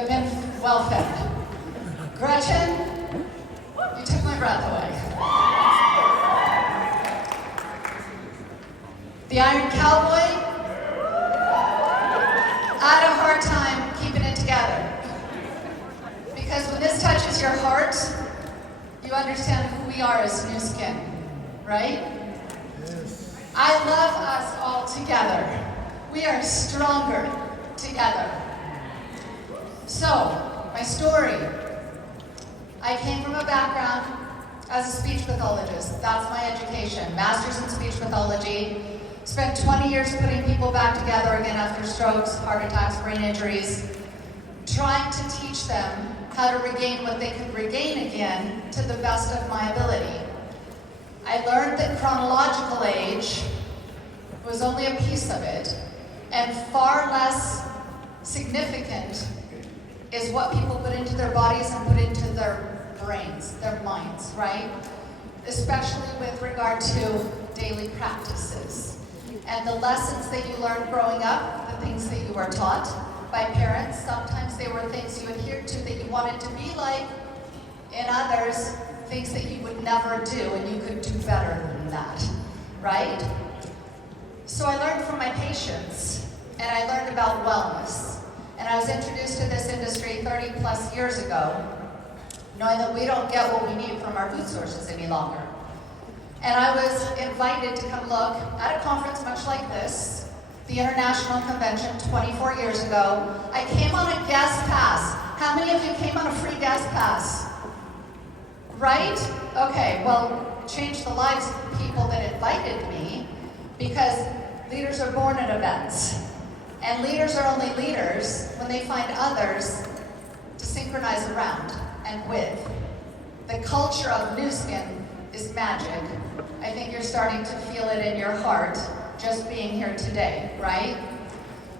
have been well fed. Gretchen, you took my breath away. The Iron Cowboy, I had a hard time keeping it together. Because when this touches your heart, you understand who we are as New Skin, right? Yes. I love us all together. We are stronger together. So, my story. I came from a background as a speech pathologist. That's my education. Master's in speech pathology. Spent 20 years putting people back together again after strokes, heart attacks, brain injuries, trying to teach them how to regain what they could regain again to the best of my ability. I learned that chronological age was only a piece of it, and far less significant is what people put into their bodies and put into their brains, their minds, right? Especially with regard to daily practices. And the lessons that you learned growing up, the things that you were taught by parents, sometimes they were things you adhered to that you wanted to be like. In others, things that you would never do and you could do better than that, right? So I learned from my patients, and I learned about wellness. And I was introduced to this industry 30 plus years ago, knowing that we don't get what we need from our food sources any longer. And I was invited to come look at a conference much like this, the International Convention 24 years ago. I came on a guest pass. How many of you came on a free guest pass? Right? Okay, well, changed the lives of the people that invited me, because leaders are born at events. And leaders are only leaders when they find others to synchronize around and with. The culture of New Skin is magic. I think you're starting to feel it in your heart just being here today, right?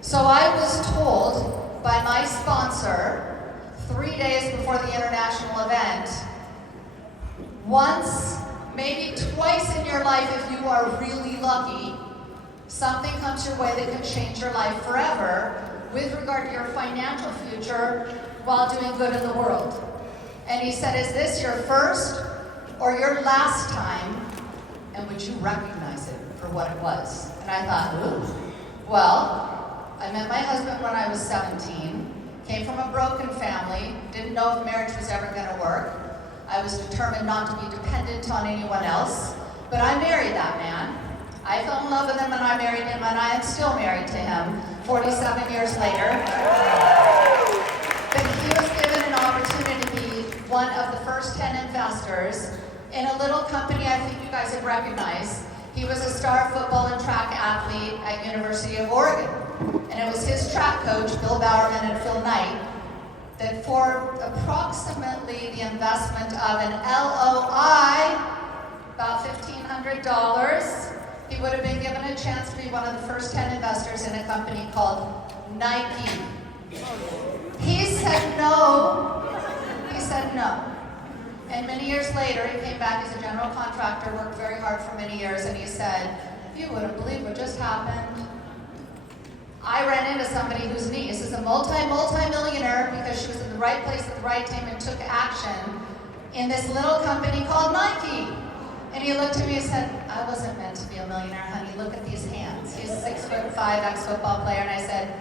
So I was told by my sponsor 3 days before the international event, once, maybe twice in your life if you are really lucky, something comes your way that can change your life forever with regard to your financial future while doing good in the world. And he said, is this your first or your last time? And would you recognize it for what it was? And I thought, ooh. Well, I met my husband when I was 17, came from a broken family, didn't know if marriage was ever going to work. I was determined not to be dependent on anyone else, but I married that man. I fell in love with him and I married him, and I am still married to him 47 years later. But he was given an opportunity to be one of the first 10 investors in a little company I think you guys would recognize. He was a star football and track athlete at University of Oregon. And it was his track coach, Bill Bowerman and Phil Knight, that for approximately the investment of an LOI, about $1,500, he would have been given a chance to be one of the first 10 investors in a company called Nike. He said no. He said no. And many years later, he came back as a general contractor, worked very hard for many years, and he said, you wouldn't believe what just happened. I ran into somebody whose niece is a multi-millionaire because she was in the right place at the right time and took action in this little company called Nike. And he looked at me and said, I wasn't meant to be a millionaire, honey. Look at these hands. He's a 6'5" ex-football player. And I said,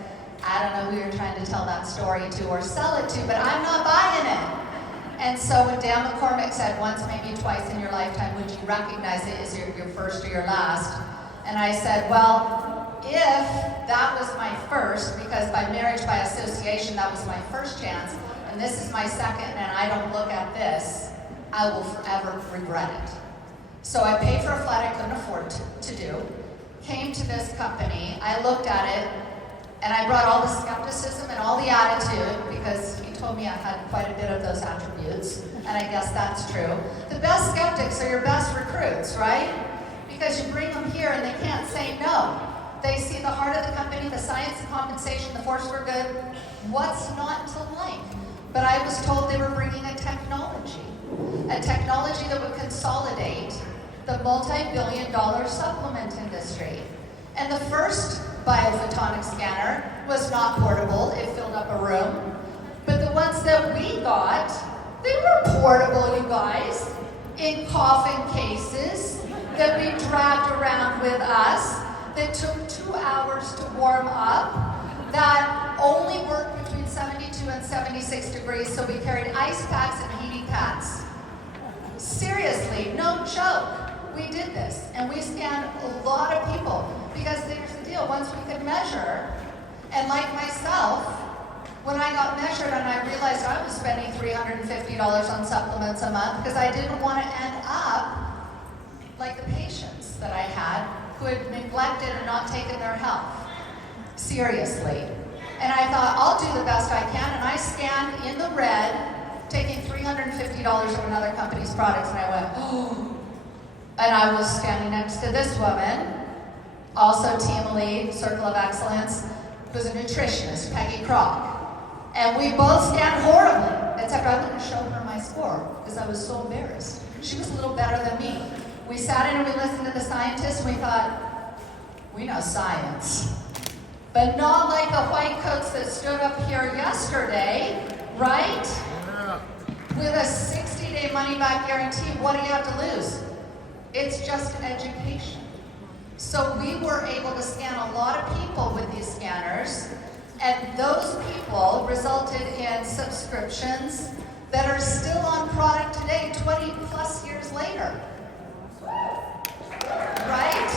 I don't know who you're trying to tell that story to or sell it to, but I'm not buying it. And so when Dan McCormick said, once, maybe twice in your lifetime, would you recognize it as your first or your last? And I said, well, if that was my first, because by marriage by association, that was my first chance, and this is my second, and I don't look at this, I will forever regret it. So I paid for a flight I couldn't afford to do, came to this company, I looked at it, and I brought all the skepticism and all the attitude, because he told me I had quite a bit of those attributes, and I guess that's true. The best skeptics are your best recruits, right? Because you bring them here and they can't say no. They see the heart of the company, the science, the compensation, the force for good. What's not to like? But I was told they were bringing a technology that would consolidate the multi-billion-dollar supplement industry. And the first biophotonic scanner was not portable. It filled up a room. But the ones that we got, they were portable, you guys, in coffin cases that we dragged around with us, that took 2 hours to warm up, that only worked between 72 and 76 degrees, so we carried ice packs and heating pads. Seriously, no joke. We did this, and we scanned a lot of people, because there's the deal, once we could measure, and like myself, when I got measured and I realized I was spending $350 on supplements a month because I didn't want to end up like the patients that I had who had neglected or not taken their health seriously. And I thought, I'll do the best I can, and I scanned in the red, taking $350 of another company's products, and I went, oh. And I was standing next to this woman, also Team Elite, Circle of Excellence, who's a nutritionist, Peggy Crock. And we both scanned horribly, except I wouldn't show her my score because I was so embarrassed. She was a little better than me. We sat in and we listened to the scientists, and we thought, we know science. But not like the white coats that stood up here yesterday, right? Yeah. With a 60-day money-back guarantee, what do you have to lose? It's just education. So we were able to scan a lot of people with these scanners, and those people resulted in subscriptions that are still on product today, 20 plus years later. Right?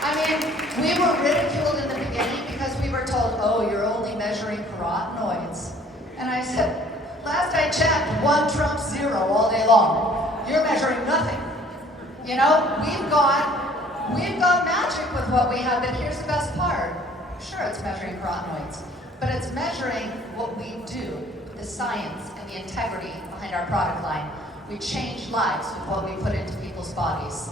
I mean, we were ridiculed in the beginning because we were told, oh, you're only measuring carotenoids. And I said, last I checked, 1 trumps 0 all day long. You're measuring nothing. You know, we've got magic with what we have, but here's the best part. Sure, it's measuring carotenoids, but it's measuring what we do, the science and the integrity behind our product line. We change lives with what we put into people's bodies.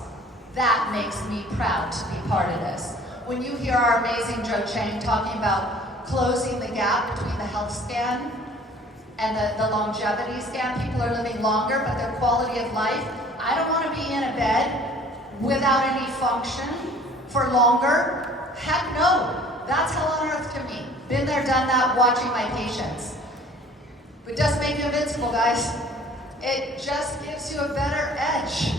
That makes me proud to be part of this. When you hear our amazing Joe Chang talking about closing the gap between the health scan and the longevity scan, people are living longer, but their quality of life, I don't want to be in a bed without any function for longer. Heck no. That's hell on earth to me. Been there, done that, watching my patients. It doesn't make you invincible, guys. It just gives you a better edge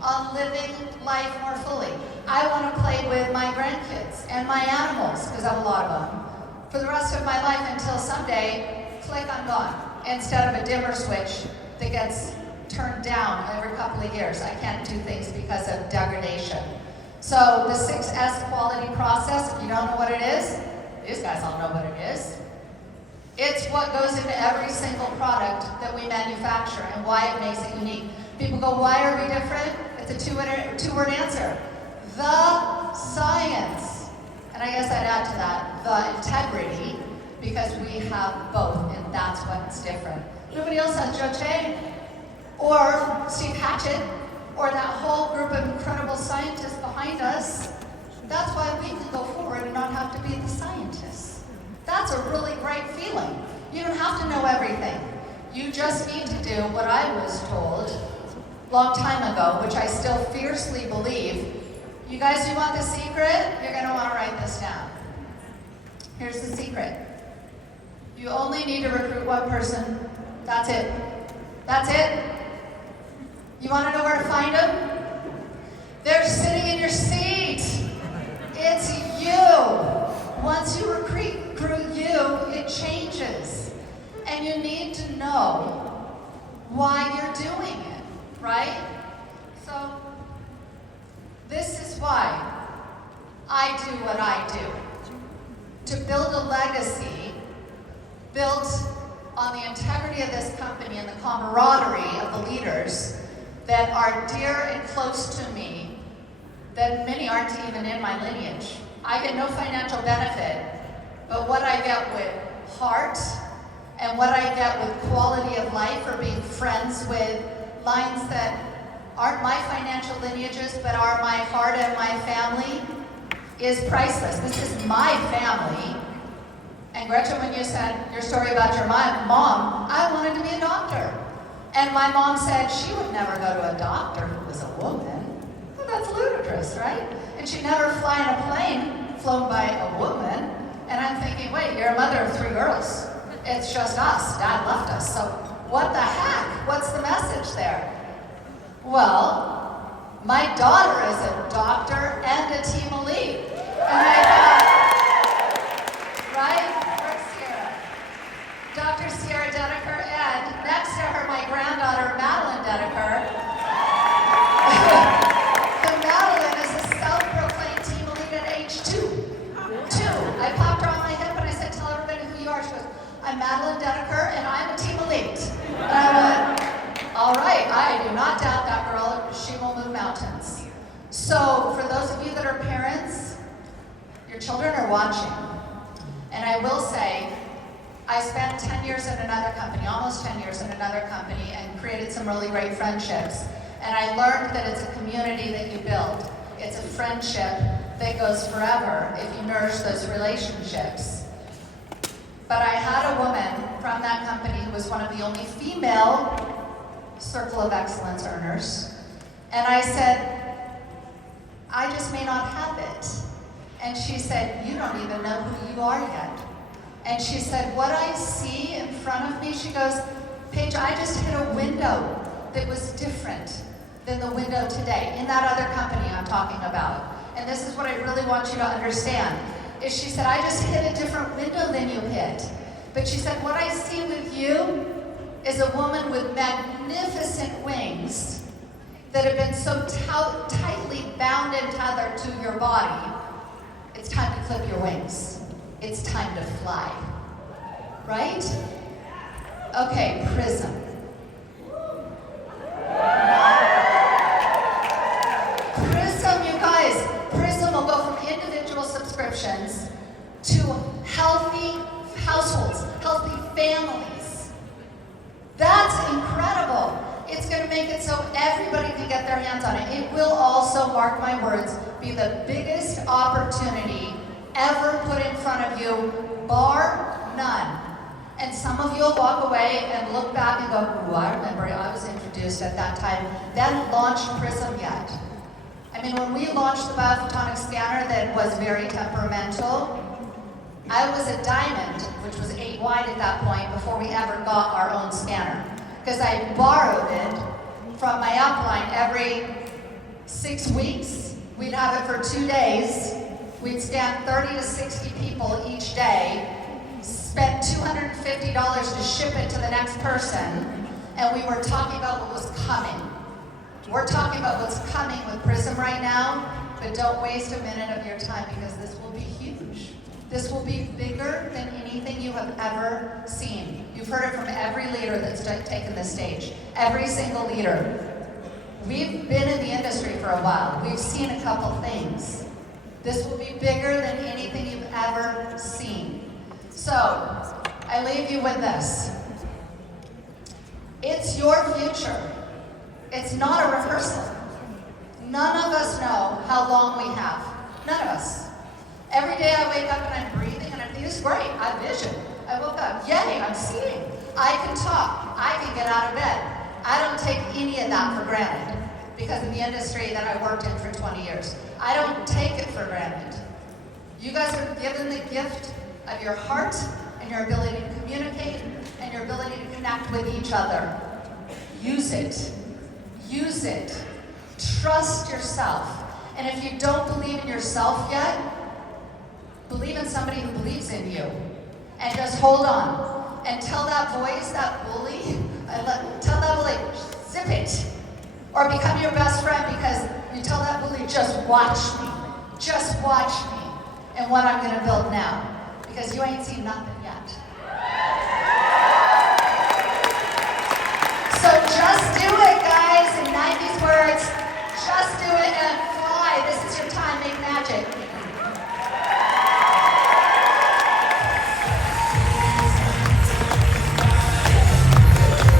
on living life more fully. I want to play with my grandkids and my animals, because I have a lot of them, for the rest of my life until someday, click, I'm gone. Instead of a dimmer switch that gets turned down every couple of years. I can't do things because of degradation. So the 6S quality process, if you don't know what it is, these guys all know what it is. It's what goes into every single product that we manufacture and why it makes it unique. People go, why are we different? It's a two-word answer. The science. And I guess I'd add to that, the integrity, because we have both, and that's what's different. Nobody else has Joe Chang, or Steve Hatchett, or that whole group of incredible scientists behind us. That's why we can go forward and not have to be the scientists. That's a really great feeling. You don't have to know everything. You just need to do what I was told a long time ago, which I still fiercely believe. You guys, you want the secret? You're gonna wanna write this down. Here's the secret. You only need to recruit one person. That's it. That's it. You want to know where to find them? They're sitting in your seat. It's you. Once you recruit you, it changes. And you need to know why you're doing it, right? So, this is why I do what I do. To build a legacy built on the integrity of this company and the camaraderie of the leaders that are dear and close to me, that many aren't even in my lineage. I get no financial benefit, but what I get with heart and what I get with quality of life, or being friends with lines that aren't my financial lineages, but are my heart and my family, is priceless. This is my family. And Gretchen, when you said your story about your mom, I wanted to be a doctor. And my mom said she would never go to a doctor who was a woman. Well, that's ludicrous, right? And she'd never fly in a plane flown by a woman. And I'm thinking, wait, you're a mother of 3 girls. It's just us. Dad left us. So what the heck? What's the message there? Well, my daughter is a doctor and a team elite. And I thought, right? Where's Sierra? Dr. Sierra Dedeker, and next to her, my granddaughter, Madeline Dedeker. And Madeline is a self-proclaimed team elite at age 2. I popped her on my hip and I said, tell everybody who you are. She goes, I'm Madeline Dedeker and I'm a team elite. And I went, all right, I do not doubt that girl. She will move mountains. So for those of you that are parents, your children are watching. And I will say, I spent 10 years in another company, almost 10 years in another company, and created some really great friendships. And I learned that it's a community that you build. It's a friendship that goes forever if you nourish those relationships. But I had a woman from that company who was one of the only female Circle of Excellence earners. And I said, I just may not have it. And she said, you don't even know who you are yet. And she said, what I see in front of me, she goes, Paige, I just hit a window that was different than the window today in that other company I'm talking about. And this is what I really want you to understand, is she said, I just hit a different window than you hit. But she said, what I see with you is a woman with magnificent wings that have been so tightly bound and tethered to your body. It's time to clip your wings. It's time to fly. Right? Okay, Prism. Prism, you guys, Prism will go from individual subscriptions to healthy households, healthy families. That's incredible. It's going to make it so everybody can get their hands on it. It will also, mark my words, be the biggest opportunity ever put in front of you, bar none. And some of you will walk away and look back and go, ooh, I remember I was introduced at that time. Then launched Prism yet. I mean, when we launched the biophotonic scanner that was very temperamental, I was a diamond, which was 8 wide at that point, before we ever got our own scanner. Because I borrowed it from my upline every 6 weeks. We'd have it for 2 days. We'd scan 30 to 60 people each day, spent $250 to ship it to the next person, and we were talking about what was coming. We're talking about what's coming with Prism right now, but don't waste a minute of your time because this will be huge. This will be bigger than anything you have ever seen. You've heard it from every leader that's taken this stage. Every single leader. We've been in the industry for a while. We've seen a couple things. This will be bigger than anything you've ever seen. So, I leave you with this. It's your future. It's not a rehearsal. None of us know how long we have. None of us. Every day I wake up and I'm breathing and I'm thinking, this is great. I have vision. I woke up. Yay, I'm seeing. I can talk. I can get out of bed. I don't take any of that for granted because of the industry that I worked in for 20 years. I don't take it for granted. You guys are given the gift of your heart and your ability to communicate and your ability to connect with each other. Use it. Use it. Trust yourself. And if you don't believe in yourself yet, believe in somebody who believes in you. And just hold on. And tell that voice, that bully, tell that bully, zip it. Or become your best friend because you tell that bully, just watch me. Just watch me and what I'm going to build now. Because you ain't seen nothing.